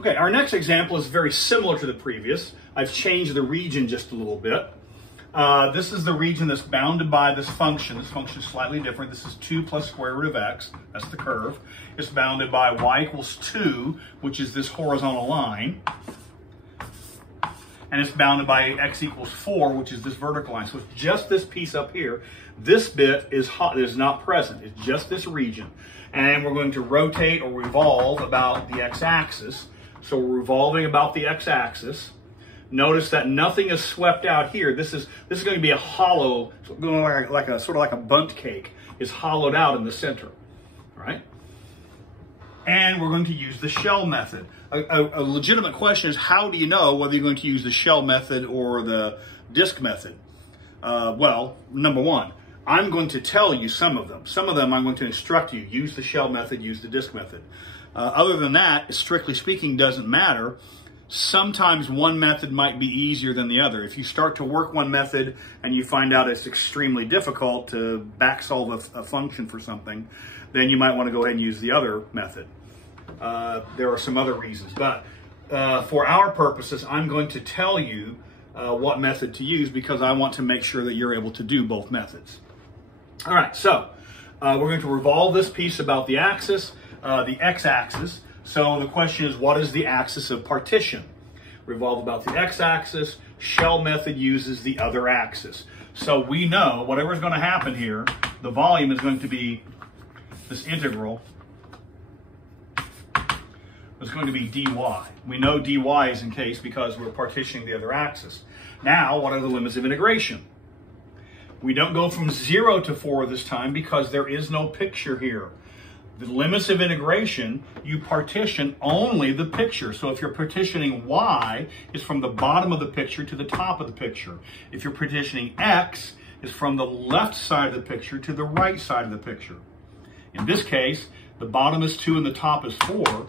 Okay, our next example is very similar to the previous. I've changed the region just a little bit. This is the region that's bounded by this function. This function is slightly different. This is 2 plus square root of x. That's the curve. It's bounded by y equals 2, which is this horizontal line. And it's bounded by x equals 4, which is this vertical line. So it's just this piece up here. This bit is not present. It's just this region. And we're going to rotate or revolve about the x-axis. So we're revolving about the x-axis. Notice that nothing is swept out here. This is going to be a hollow, like a sort of like a bundt cake, is hollowed out in the center. All right? And we're going to use the shell method. A legitimate question is, how do you know whether you're going to use the shell method or the disk method? Well, number one, I'm going to tell you some of them. Some of them I'm going to instruct you. Use the shell method, use the disk method. Other than that, strictly speaking, doesn't matter. Sometimes one method might be easier than the other. If you start to work one method and you find out it's extremely difficult to back solve a function for something, then you might want to go ahead and use the other method. There are some other reasons, but for our purposes, I'm going to tell you what method to use because I want to make sure that you're able to do both methods. All right, so we're going to revolve this piece about the axis, the x-axis. So the question is, what is the axis of partition? Revolve about the x-axis. Shell method uses the other axis. So we know whatever's going to happen here, the volume is going to be this integral. It's going to be dy. We know dy is in case because we're partitioning the other axis. Now, what are the limits of integration? We don't go from 0 to 4 this time because there is no picture here. The limits of integration, you partition only the picture. So if you're partitioning y, it's from the bottom of the picture to the top of the picture. If you're partitioning x, it's from the left side of the picture to the right side of the picture. In this case, the bottom is 2 and the top is 4.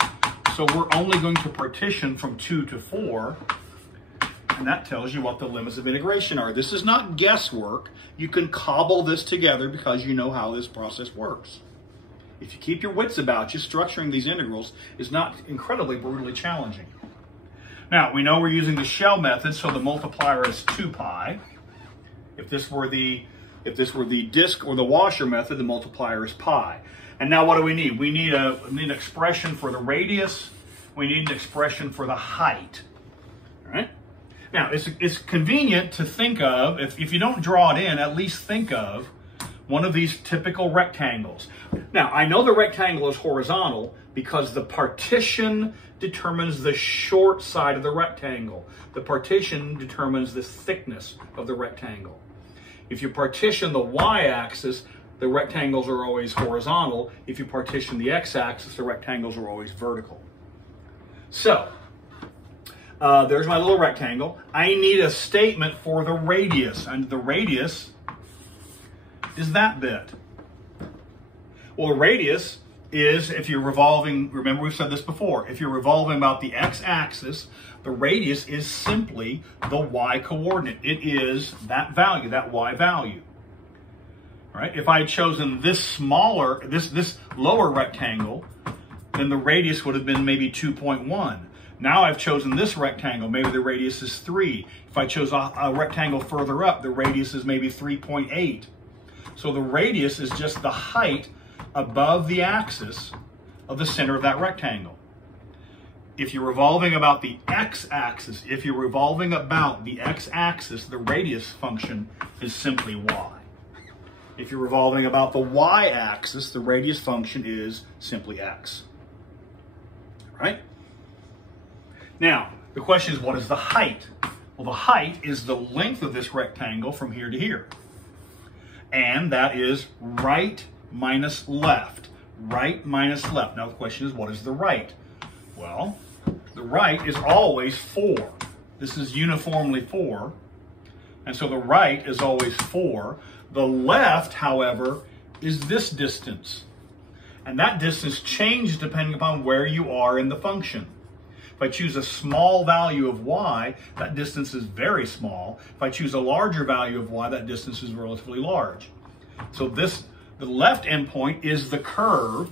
So we're only going to partition from 2 to 4. And that tells you what the limits of integration are. This is not guesswork. You can cobble this together because you know how this process works. If you keep your wits about you, structuring these integrals is not incredibly brutally challenging. Now, we know we're using the shell method, so the multiplier is 2 pi. If this were the disk or the washer method, the multiplier is pi. And now what do we need? We need an expression for the radius. We need an expression for the height. All right? Now, it's convenient to think of, if you don't draw it in, at least think of one of these typical rectangles. Now, I know the rectangle is horizontal because the partition determines the short side of the rectangle. The partition determines the thickness of the rectangle. If you partition the y-axis, the rectangles are always horizontal. If you partition the x-axis, the rectangles are always vertical. So, there's my little rectangle. I need a statement for the radius, and the radius is that bit. Well, the radius is, if you're revolving, remember we've said this before, if you're revolving about the x-axis, the radius is simply the y-coordinate. It is that value, that y value. All right? If I had chosen this smaller, this lower rectangle, then the radius would have been maybe 2.1. Now I've chosen this rectangle, maybe the radius is 3. If I chose a rectangle further up, the radius is maybe 3.8. So the radius is just the height above the axis of the center of that rectangle. If you're revolving about the x-axis, the radius function is simply y. If you're revolving about the y-axis, the radius function is simply x. All right? Now, the question is, what is the height? Well, the height is the length of this rectangle from here to here. And that is right minus left. Right minus left. Now the question is, what is the right? Well, the right is always 4. This is uniformly 4. And so the right is always 4. The left, however, is this distance. And that distance changes depending upon where you are in the function. If I choose a small value of y, that distance is very small. If I choose a larger value of y, that distance is relatively large. So the left endpoint is the curve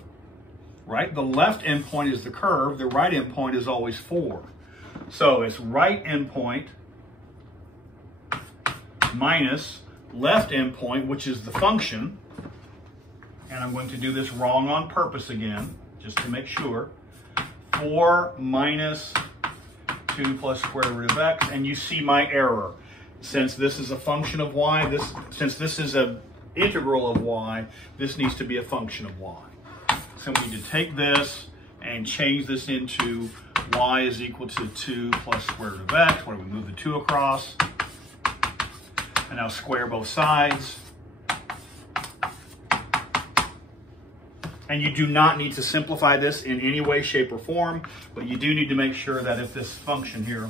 right? The left endpoint is the curve, the right endpoint is always 4. So it's right endpoint minus left endpoint, which is the function. And I'm going to do this wrong on purpose again, just to make sure. 4 minus 2 plus square root of x, and you see my error. Since this is a function of y, since this is an integral of y, this needs to be a function of y. So we need to take this and change this into y is equal to 2 plus square root of x, where we move the 2 across. And now square both sides. And you do not need to simplify this in any way, shape, or form, but you do need to make sure that if this function here,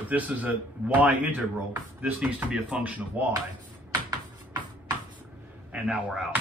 if this is a y integral, this needs to be a function of y. And now we're out.